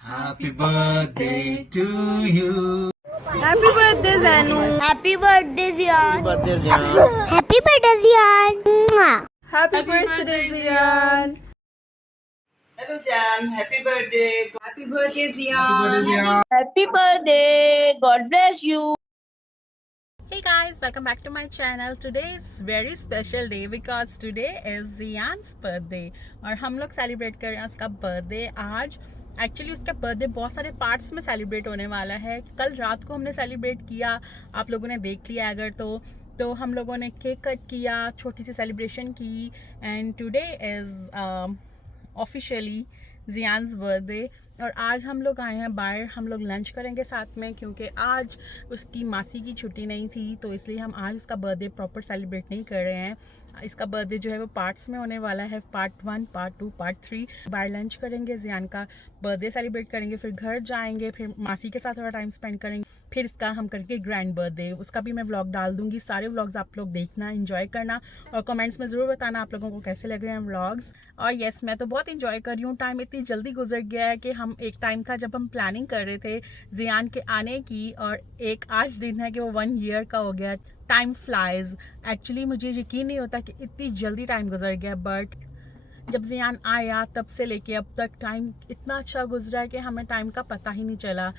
Happy birthday to you. Happy birthday, Zanu. Happy birthday, Zion. Birthday, Zion. Happy birthday, Zion. Mwah. Happy birthday, Zian. Hello, Jan. Happy birthday. Happy birthday, Zian. Happy birthday. God bless you. Hey guys, welcome back to my channel. Today is very special day because today is Ziyan's birthday और हम लोग celebrate कर रहे हैं उसका birthday आज। Actually उसका birthday बहुत सारे पार्ट्स में सेलिब्रेट होने वाला है। कल रात को हमने सेलिब्रेट किया, आप लोगों ने देख लिया अगर तो हम लोगों ने केक कट किया, छोटी सी सेलिब्रेशन की and today is officially Zian's birthday. और आज हम लोग आए हैं बाहर, हम लोग लंच करेंगे साथ में क्योंकि आज उसकी मासी की छुट्टी नहीं थी, तो इसलिए हम आज उसका बर्थडे प्रॉपर सेलिब्रेट नहीं कर रहे हैं। इसका बर्थडे जो है वो पार्ट्स में होने वाला है, पार्ट 1, पार्ट 2, पार्ट 3। बाहर लंच करेंगे, जियान का बर्थडे सेलिब्रेट करेंगे, फिर घर जाएंगे, फिर मासी के साथ थोड़ा टाइम स्पेंड करेंगे, फिर इसका हम करेंगे ग्रैंड बर्थडे। उसका भी मैं व्लॉग डाल दूंगी। सारे व्लॉग्स आप लोग देखना, एंजॉय करना और कमेंट्स में ज़रूर बताना आप लोगों को कैसे लग रहे हैं व्लॉग्स। और येस, मैं तो बहुत इंजॉय कर रही हूँ। टाइम इतनी जल्दी गुजर गया है कि हम एक टाइम था जब हम प्लानिंग कर रहे थे जियान के आने की, और एक आज दिन है कि वो 1 ईयर का हो गया। Time flies. एक्चुअली मुझे यकीन नहीं होता कि इतनी जल्दी टाइम गुजर गया, बट जब जियान आया तब से लेके अब तक टाइम इतना अच्छा गुजरा है कि हमें टाइम का पता ही नहीं चला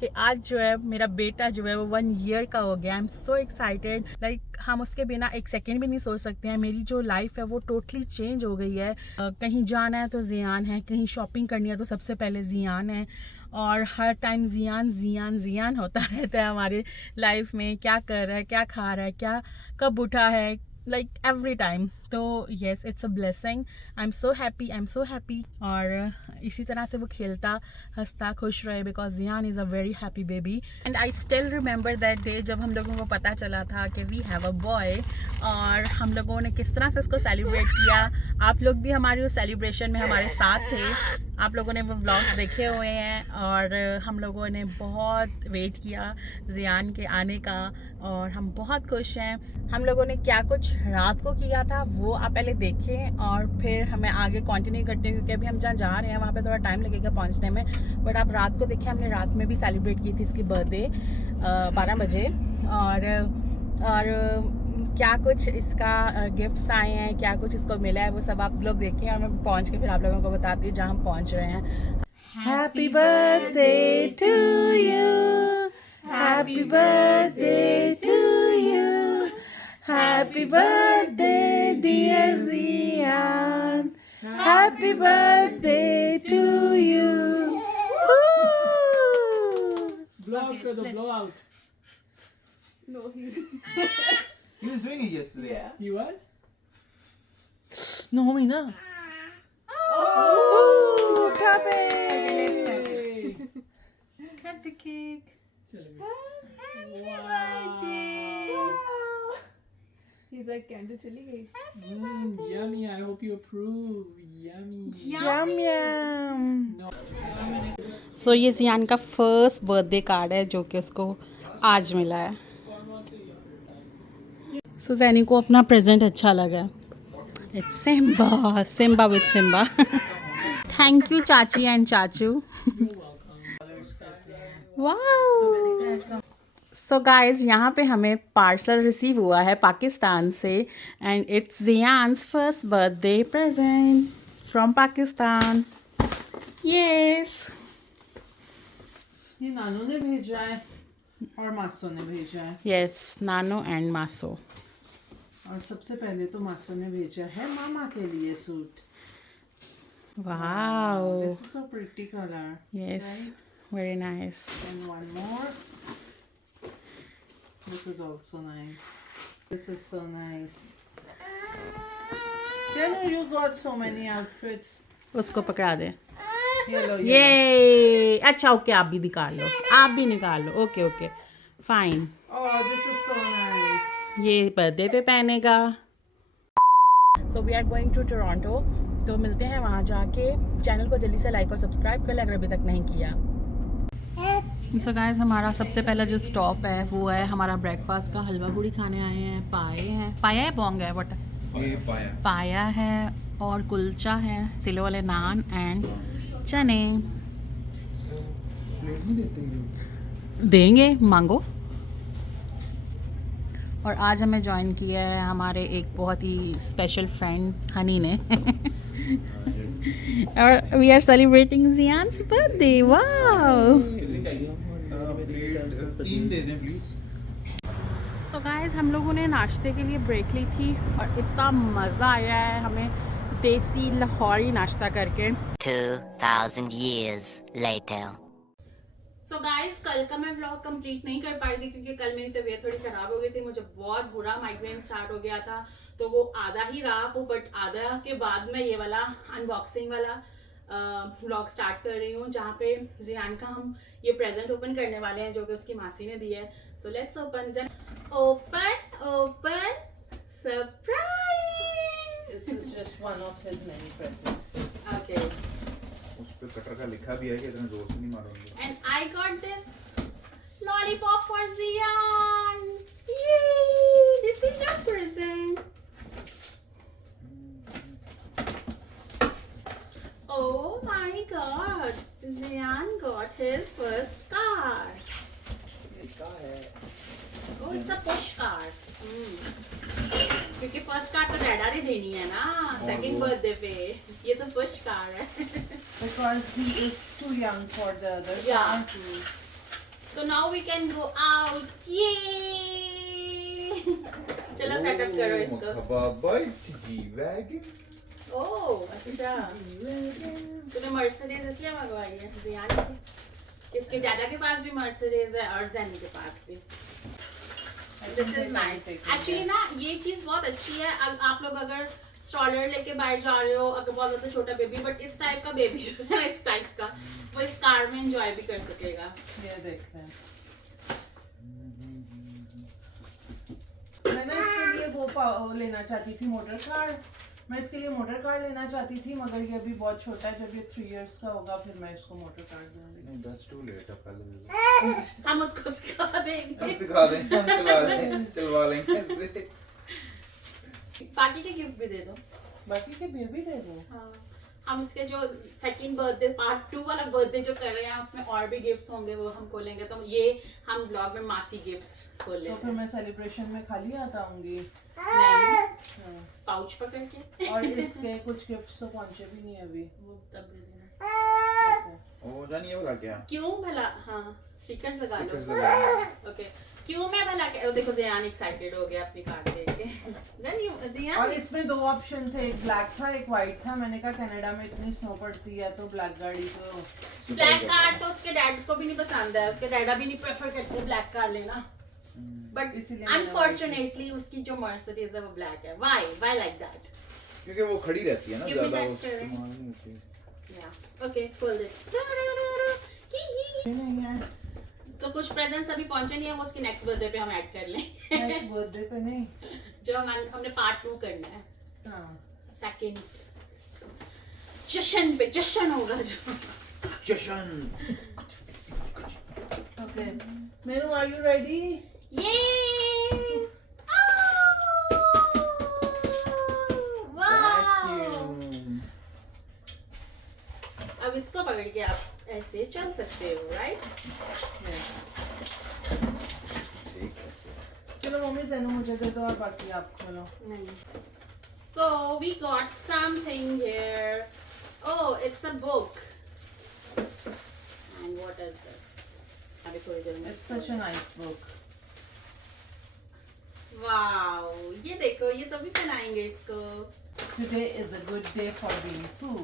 कि आज जो है मेरा बेटा जो है वो 1 ईयर का हो गया। आई एम सो एक्साइटेड। लाइक हम उसके बिना एक सेकेंड भी नहीं सोच सकते हैं। मेरी जो लाइफ है वो टोटली चेंज हो गई है। कहीं जाना है तो जियान है, कहीं शॉपिंग करनी है तो सबसे पहले जियान है, और हर टाइम जियान जियान जियान होता रहता है हमारे लाइफ में। क्या कर रहा है, क्या खा रहा है, क्या कब उठा है, लाइक एवरी टाइम। तो yes, it's a blessing. I am so happy, I am so happy. और इसी तरह से वो खेलता हंसता खुश रहे because Jiyan is a very happy baby. And I still remember that day जब हम लोगों को पता चला था कि वी हैव अ बॉय, और हम लोगों ने किस तरह से उसको सेलिब्रेट किया। आप लोग भी हमारी उस सेलिब्रेशन में हमारे साथ थे, आप लोगों ने वो व्लॉग्स देखे हुए हैं, और हम लोगों ने बहुत वेट किया जियान के आने का और हम बहुत खुश हैं। हम लोगों ने क्या कुछ रात को किया था वो आप पहले देखें और फिर हमें आगे कंटिन्यू करते हैं, क्योंकि अभी हम जहाँ जा रहे हैं वहाँ पे थोड़ा टाइम लगेगा पहुँचने में। बट आप रात को देखें, हमने रात में भी सेलिब्रेट की थी इसकी बर्थडे 12 बजे। और क्या कुछ इसका गिफ्ट्स आए हैं, क्या कुछ इसको मिला है, वो सब आप लोग देखें और मैं पहुँच के फिर आप लोगों को बताती हूँ जहाँ हम पहुँच रहे हैं। Happy birthday to you. Happy birthday to you. Happy birthday, dear Zian. Happy birthday to you. Blow out. No, He was doing it yesterday. yeah. He was? No, me na. Oh, clap it. Cut the cake. Happy birthday. He's like, candle chali gayi. Yummy. I hope you approve. Yummy. Yum yum. No. सो ये जियान का first birthday card है जो कि उसको आज मिला है। सो जैनी को अपना प्रेजेंट अच्छा लगा। It's Simba, Simba with Simba. Thank you चाची एंड चाचू। वाओ। सो गाइज, यहाँ पे हमें पार्सल रिसीव हुआ है पाकिस्तान से, and it's Zian's first birthday present from Pakistan. Yes, ये नानू ने भेजा है और मासो ने भेजा है, यस, नानो एंड मासो। और सबसे पहले तो मासो ने भेजा है मामा के लिए suit. Wow, This is so pretty color. Yes, very nice. And one more. This is also nice. This is so nice. Janu, you got so many outfits. उसको पकड़ा दे। Yellow, yellow. ये अच्छा, ओके, आप भी निकाल लो, आप भी निकाल लो। Okay okay, fine. Oh, this is so nice. ये बर्थडे पे पहनेगा। So we are going to Toronto, तो मिलते हैं वहाँ जाके। चैनल को जल्दी से लाइक और सब्सक्राइब कर ले अगर अभी तक नहीं किया। सो गाइस, हमारा सबसे पहला जो स्टॉप है वो है हमारा ब्रेकफास्ट का। हलवा पूड़ी खाने आए हैं, पाया है, बोंग है, वट पाया है, और कुलचा है, तिलों वाले नान एंड चने। नहीं देते ये। देंगे, मांगो। और आज हमें ज्वाइन किया है हमारे एक बहुत ही स्पेशल फ्रेंड हनी ने। और we are celebrating Zian's birthday. Wow. Plate 3 दे दें प्लीज। सो गाइस, हम लोगों ने नाश्ते के लिए ब्रेक ली थी और इतना मज़ा आया है हमें देसी लाहौरी नाश्ता करके। 2,000 years later. सो गाइस, कल का मैं व्लॉग कंप्लीट नहीं कर पाई थी क्योंकि कल मेरी तबीयत थोड़ी ख़राब हो गई थी। मुझे बहुत बुरा माइग्रेन स्टार्ट हो गया था, तो वो आधा ही रहा वो, बट आधा के बाद मैं ये वाला अनबॉक्सिंग वाला व्लॉग स्टार्ट कर रही हूँ जहाँ पे जियान का हम ये प्रेजेंट ओपन करने वाले हैं जो कि उसकी मासी ने दिया है। So let's open. Open surprise. This is just one of his many presents. Okay, उस पे कटर का लिखा भी है कि इतना जोर से नहीं मारूंगी। and I got this lollipop for Ziyan. Yay! This is your present. Oh my God! Ziyan got his first car. Oh, it's a push car. क्योंकि फर्स्ट कार तो डैडा ने देनी है ना सेकंड बर्थडे पे। ये तो पुश कार है। Because he is too young for the other Yeah. car. So now we can go out. Yay! चलो सेटअप करो इसको। बाबा जी वैगन। ओह अच्छा, तूने मर्सिडीज इसलिए मंगवाई है जियान की? इसके डैडा के पास भी मर्सिडीज है और जैनी के पास भी। This is nice. एक्चुअली ना ये चीज बहुत अच्छी है। आप लोग अगर स्ट्रॉलर लेके बाहर जा रहे हो, अगर बहुत ज्यादा छोटा बेबी, बट इस टाइप का बेबी जो है इस टाइप का, वो इस कार में एंजॉय भी कर सकेगा। ये देखते हैं। मैं ना इसके लिए वो लेना चाहती थी मोटर कार। मैं इसके लिए मोटर कार लेना चाहती थी, मगर ये अभी बहुत छोटा है। जब ये 3 इयर्स का होगा फिर मैं इसको मोटर कार दूंगी। नहीं दैट्स टू लेट। अब पहले हम उसको सिखा देंगे। हम सिखा देंगे, हम चलवा लेंगे इससे। बाकी के गिफ्ट भी दे दो। बाकी के बेबी दे दो। हाँ, हम इसके जो सेकंड बर्थडे पार्ट 2 वाला बर्थडे जो कर रहे हैं उसमें और भी गिफ्ट्स होंगे, वो हम खोलेंगे। तो ये हम ब्लॉग में मासी गिफ्ट्स खोलेंगे। तो फिर मैं सेलिब्रेशन में खाली आता हूँगी। नहीं, पाउच पकड़ के। और इसके कुछ गिफ्ट्स तो पहुँचे भी नहीं अभी। वो तब दे देना। ओ जानिए वाला क्या? क्यों भला? हाँ, स्टिकर्स लगा Stickers लो। लगा लो। ओके, क्यों मैं भला देखो जियान एक्साइटेड हो गया अपनी कार्ड देख के। देन यू और जियान, इसमें 2 ऑप्शन थे, एक ब्लैक था एक वाइट था। मैंने कहा कनाडा में इतनी स्नो पड़ती है तो ब्लैक गाड़ी तो ब्लैक कार्ड तो उसके डैड को भी नहीं पसंद है, उसके डैडा भी नहीं प्रेफर करते ब्लैक कार लेना। बट इसीलिए मैंने अनफॉर्चुनेटली उसकी जो मर्सिडीज है वो ब्लैक है। Why like that? क्योंकि वो खड़ी रहती है ना, Give me ज्यादा that वो steering. इस्तेमाल नहीं होती। Yeah. Okay, fold it. ये नहीं है। तो कुछ प्रेजेंट्स अभी पहुंचे नहीं है, वो उसके नेक्स्ट बर्थडे पे हम ऐड कर लें। नेक्स्ट बर्थडे पे नहीं। जो हमने पार्ट 2 करना है। हाँ। सेकंड जश्न पे जश्न होगा जो। जशन। Okay menu, are you ready? Yes! Vacuum. अब इसको पकड़ के आप ऐसे चल सकते हो, राइट? चलो मम्मी जैनू मुझे दे दो और बाकी आप खोलो। नहीं। So we got something here. Oh, it's a book. And what is this? अभी थोड़ी देर में। It's such a nice book. Wow, ये देखो, ये तो भी बनाएंगे इसको। Today is a good day for being two.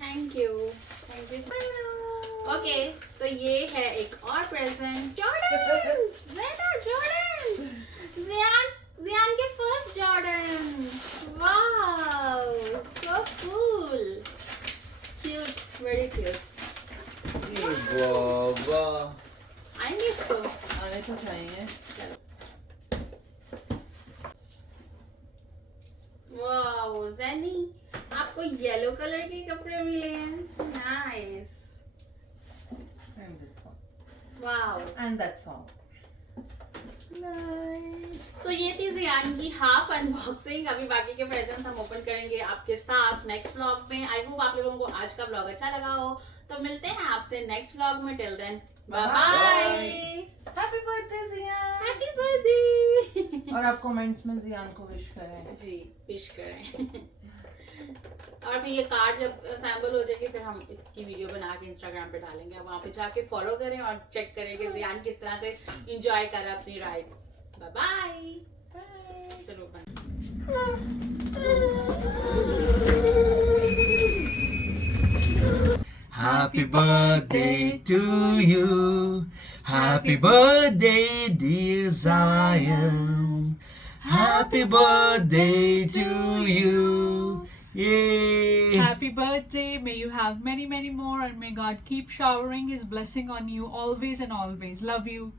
Thank you. Okay, तो ये है एक और प्रेजेंट। Jordans, Jordan. जियान के first Jordan. Wow, so cool, cute, very cute. बाबा आएंगे इसको। आने तो चाहिए। वाओ ज़ेनी, आपको येलो कलर के कपड़े मिले हैं। Nice. And this one. Wow, And that's all. So ये थी जियान की हाफ अनबॉक्सिंग। अभी बाकी के प्रेजेंट्स हम ओपन करेंगे आपके साथ नेक्स्ट व्लॉग में। आई होप आप लोगों को आज का व्लॉग अच्छा लगा हो। तो मिलते हैं आपसे नेक्स्ट व्लॉग में। Till then bye bye. Happy birthday Zian. Happy birthday. और आप कमेंट्स में जियान को विश करें। जी विश करें। और फिर ये कार्ड जब असेंबल हो जाएगी फिर हम इसकी वीडियो बना के इंस्टाग्राम पे डालेंगे। वहाँ पे जाके फॉलो करें और चेक करें कि जियान किस तरह से एंजॉय कर रहा है अपनी राइड। Bye bye. चलो Happy birthday to you. Happy birthday, dear Zion. Happy birthday to you. Yay. Happy birthday. May you have many, many more, and may God keep showering His blessing on you always and always. Love you.